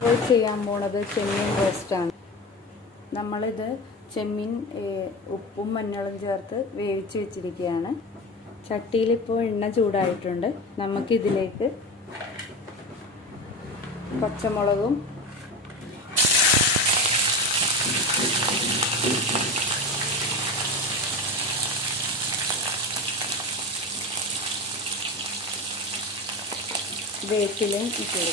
ഇപ്പോൾ ചെയ്യാൻ പോണത് ചെമ്മീൻ റോസ്റ്റാണ്. നമ്മളിത് ചെമ്മീൻ ഉപ്പും മഞ്ഞളും ചേർത്ത് വേവിച്ച് വെച്ചിരിക്കുകയാണ് ചട്ടിയിൽ ഇപ്പോൾ എണ്ണ ചൂടായിട്ടുണ്ട്. നമുക്കിതിലേക്ക് പച്ചമുളകും വേപ്പിലയും ഇട്ട്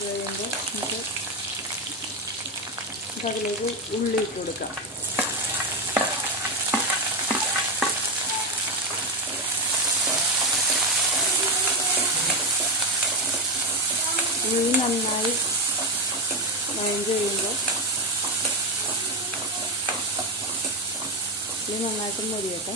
ഇത് കഴിയുമ്പോൾ നമുക്ക് അതിലേക്ക് ഉള്ളി കൊടുക്കാം. ഉള്ളി നന്നായി വഴഞ്ഞ് കഴിയുമ്പോൾ ഉള്ളി നന്നായിട്ട് മുരിയട്ടെ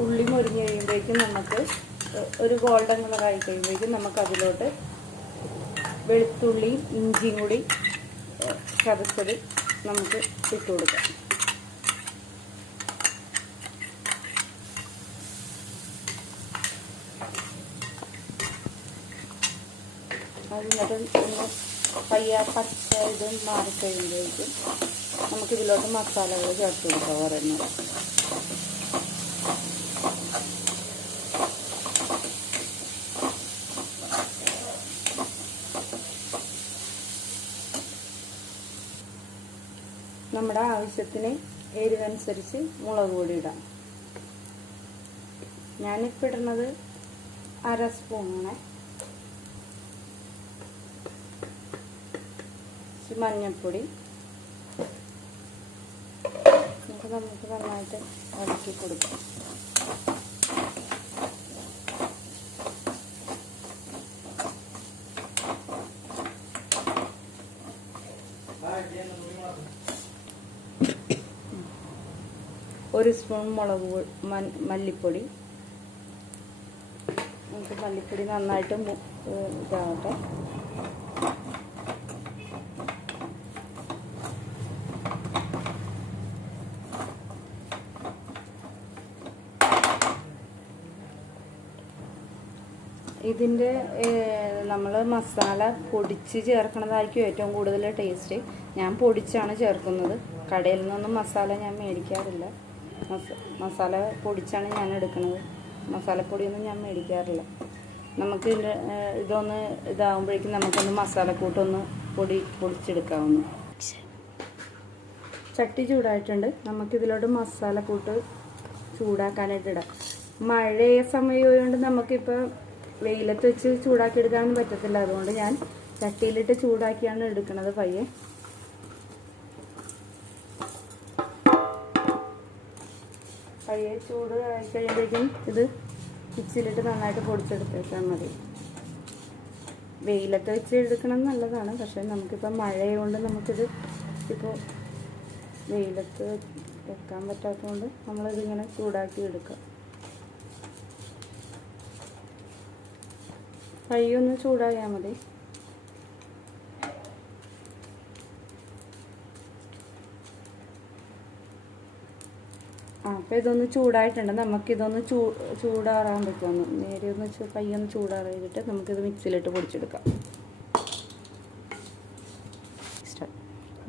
ഉള്ളി മുരിഞ്ഞ് കഴിയുമ്പോഴേക്കും നമുക്ക് ഒരു ഗോൾഡൻ കളർ ആയി കഴിയുമ്പോഴേക്കും നമുക്ക് അതിലോട്ട് വെളുത്തുള്ളിയും ഇഞ്ചിയും കൂടി ചതച്ചത് നമുക്ക് ഇട്ട് കൊടുക്കാം. അത് എന്നിട്ട് ഒന്ന് പയ്യ പച്ച ഇത് മാറിക്കഴിയുമ്പോഴേക്കും നമുക്ക് ഇതിലോട്ട് മസാലകൾ ചേർത്ത് കൊടുക്കാം ഓരോന്നും നമ്മുടെ ആവശ്യത്തിന് എരിവനുസരിച്ച് മുളക് പൊടി ഇടാം. ഞാനിപ്പോൾ ഇടുന്നത് അര സ്പൂണാണ്. മഞ്ഞൾപ്പൊടി. എന്നിട്ട് നമുക്ക് നന്നായിട്ട് ഇളക്കി കൊടുക്കാം. ഒരു സ്പൂൺ മുളക് മല്ലിപ്പൊടി. നമുക്ക് മല്ലിപ്പൊടി നന്നായിട്ട് ഇതാവട്ടെ. ഇതിന്റെ നമ്മൾ മസാല പൊടിച്ച് ചേർക്കണതായിരിക്കും ഏറ്റവും കൂടുതൽ ടേസ്റ്റ് ഞാൻ പൊടിച്ചാണ് ചേർക്കുന്നത്. കടയിൽ നിന്നൊന്നും മസാല ഞാൻ മേടിക്കാറില്ല. മസാല പൊടിച്ചാണ് ഞാൻ എടുക്കുന്നത്. മസാലപ്പൊടിയൊന്നും ഞാൻ മേടിക്കാറില്ല. നമുക്ക് ഇതൊന്ന് ഇതാകുമ്പോഴേക്കും നമുക്കൊന്ന് മസാലക്കൂട്ടൊന്ന് പൊടി പൊടിച്ചെടുക്കാവുന്നു. ചട്ടി ചൂടായിട്ടുണ്ട്. നമുക്കിതിലോട്ട് മസാലക്കൂട്ട് ചൂടാക്കാനായിട്ട് ഇടാം. മഴയ സമയമായതുകൊണ്ട് നമുക്കിപ്പോൾ വെയിലത്ത് വെച്ച് ചൂടാക്കി എടുക്കാനൊന്നും പറ്റത്തില്ല. അതുകൊണ്ട് ഞാൻ ചട്ടിയിലിട്ട് ചൂടാക്കിയാണ് എടുക്കുന്നത് പയ്യെ. പയ്യെ ചൂട് ആയി കഴിയുമ്പോഴേക്കും ഇത് മിക്സിയിലിട്ട് നന്നായിട്ട് പൊടിച്ചെടുത്തേക്കാൽ മതി. വെയിലൊക്കെ വെച്ച് എടുക്കണം നല്ലതാണ്. പക്ഷേ നമുക്കിപ്പോൾ മഴയുകൊണ്ട് നമുക്കിത് ഇപ്പോൾ വെയിലത്ത് വെക്കാൻ പറ്റാത്തതുകൊണ്ട് നമ്മളിതിങ്ങനെ ചൂടാക്കി എടുക്കാം. കൈയൊന്ന് ചൂടായാൽ മതി. അപ്പോൾ ഇതൊന്ന് ചൂടായിട്ടുണ്ട്. നമുക്കിതൊന്ന് ചൂ ചൂടാറാൻ പറ്റുമെന്ന് നേരെ ഒന്ന് പയ്യൊന്ന് ചൂടാറിയിട്ട് നമുക്കിത് മിക്സിയിലിട്ട് പൊടിച്ചെടുക്കാം.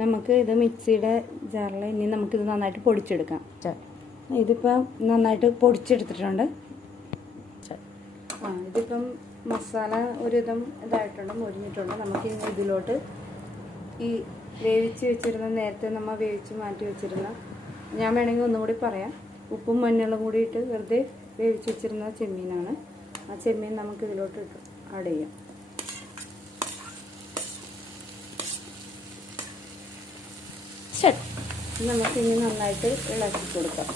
നമുക്ക് ഇത് മിക്സിയുടെ ജാറിൽ ഇനി നമുക്കിത് നന്നായിട്ട് പൊടിച്ചെടുക്കാം. ഇതിപ്പം നന്നായിട്ട് പൊടിച്ചെടുത്തിട്ടുണ്ട്. ആ ഇതിപ്പം മസാല ഒരുവിധം ഇതായിട്ടുണ്ട് മുരിഞ്ഞിട്ടുണ്ട്. നമുക്ക് ഇതിലോട്ട് ഈ വേവിച്ച് വെച്ചിരുന്ന നേരത്തെ നമ്മൾ വേവിച്ച് മാറ്റി വെച്ചിരുന്ന ഞാൻ വേണമെങ്കിൽ ഒന്നുകൂടി പറയാം. ഉപ്പും മഞ്ഞളും കൂടിയിട്ട് വെറുതെ വേവിച്ച് വെച്ചിരുന്ന ചെമ്മീനാണ്. ആ ചെമ്മീൻ നമുക്ക് ഇതിലോട്ട് ആഡ് ചെയ്യാം. ശരി. നമുക്ക് ഇനി നന്നായിട്ട് ഇളക്കി കൊടുക്കാം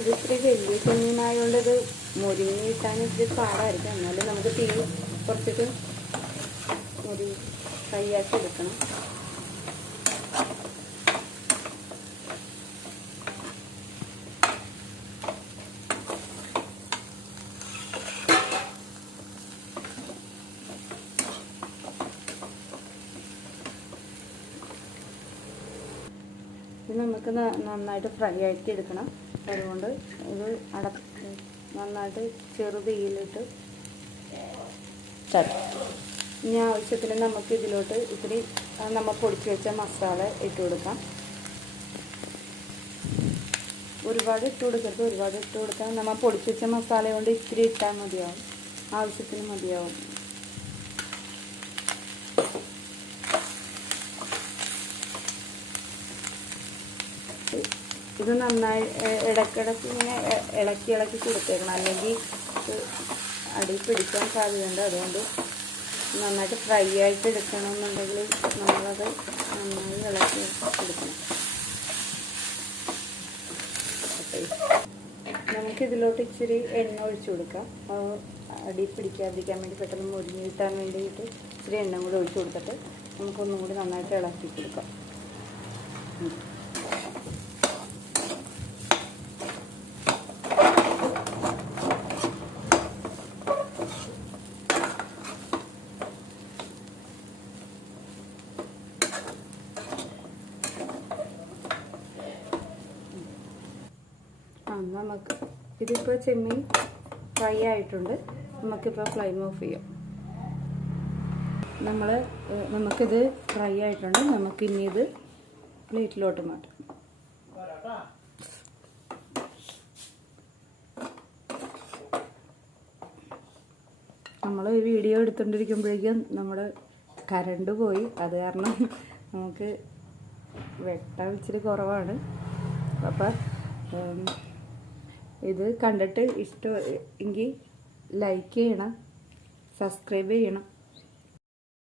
ഇത് ഇത്തിരി വലിയ ചെമ്മീനായതുകൊണ്ട് ഇത് മുരിങ്ങി കിട്ടാൻ ഇത്തിരി പാടായിരിക്കും. എന്നാലും നമുക്ക് തീ കുറച്ചിട്ട് മുരി കൈയാക്കി എടുക്കണം. നമുക്ക് നന്നായിട്ട് ഫ്രൈ ആക്കി എടുക്കണം. അതുകൊണ്ട് ഇത് അട നന്നായിട്ട് ചെറുതീയിലിട്ട് ഇനി ആവശ്യത്തിന് നമുക്ക് ഇതിലോട്ട് ഇത്തിരി നമ്മൾ പൊടിച്ചു വെച്ച മസാല ഇട്ട് കൊടുക്കാം. ഒരുപാട് ഇട്ട് കൊടുക്കരുത് ഒരുപാട് ഇട്ട് കൊടുക്കാൻ നമ്മൾ പൊടിച്ചു വെച്ച മസാല കൊണ്ട് ഇത്തിരി ഇട്ടാൽ മതിയാവും. ആവശ്യത്തിന് മതിയാവും. ഇത് നന്നായി ഇടയ്ക്കിടയ്ക്ക് ഇങ്ങനെ ഇളക്കി ഇളക്കി കൊടുത്തേക്കണം. അല്ലെങ്കിൽ അടി പിടിക്കാൻ സാധ്യതയുണ്ട്. അതുകൊണ്ട് നന്നായിട്ട് ഫ്രൈ ആയിട്ട് എടുക്കണമെന്നുണ്ടെങ്കിൽ നമ്മളത് നന്നായി ഇളക്കി കൊടുക്കണം. നമുക്കിതിലോട്ട് ഇച്ചിരി എണ്ണ ഒഴിച്ചു കൊടുക്കാം. അടി പിടിക്കാതിരിക്കാൻ വേണ്ടി പെട്ടെന്ന് മുരിഞ്ഞ് കിട്ടാൻ വേണ്ടിയിട്ട് ഇച്ചിരി എണ്ണ കൂടി ഒഴിച്ചു കൊടുത്തിട്ട് നമുക്കൊന്നും കൂടി നന്നായിട്ട് ഇളക്കി കൊടുക്കാം. നമുക്ക് ഇതിപ്പോൾ ചെമ്മീൻ ഫ്രൈ ആയിട്ടുണ്ട്. നമുക്കിപ്പോൾ ഫ്ലൈം ഓഫ് ചെയ്യാം. നമ്മൾ നമുക്കിത് ഫ്രൈ ആയിട്ടുണ്ട്. നമുക്ക് ഇനി ഇത് പ്ലേറ്റിലോട്ട് മാറ്റാം നമ്മൾ വീഡിയോ എടുത്തുകൊണ്ടിരിക്കുമ്പോഴേക്കും നമ്മുടെ കരണ്ട് പോയി. അത് കാരണം നമുക്ക് വെട്ടം ഇച്ചിരി കുറവാണ്. അപ്പം ഇത് കണ്ടിട്ട് ഇഷ്ടം എങ്കിൽ ലൈക്ക് ചെയ്യണം സബ്സ്ക്രൈബ് ചെയ്യണം.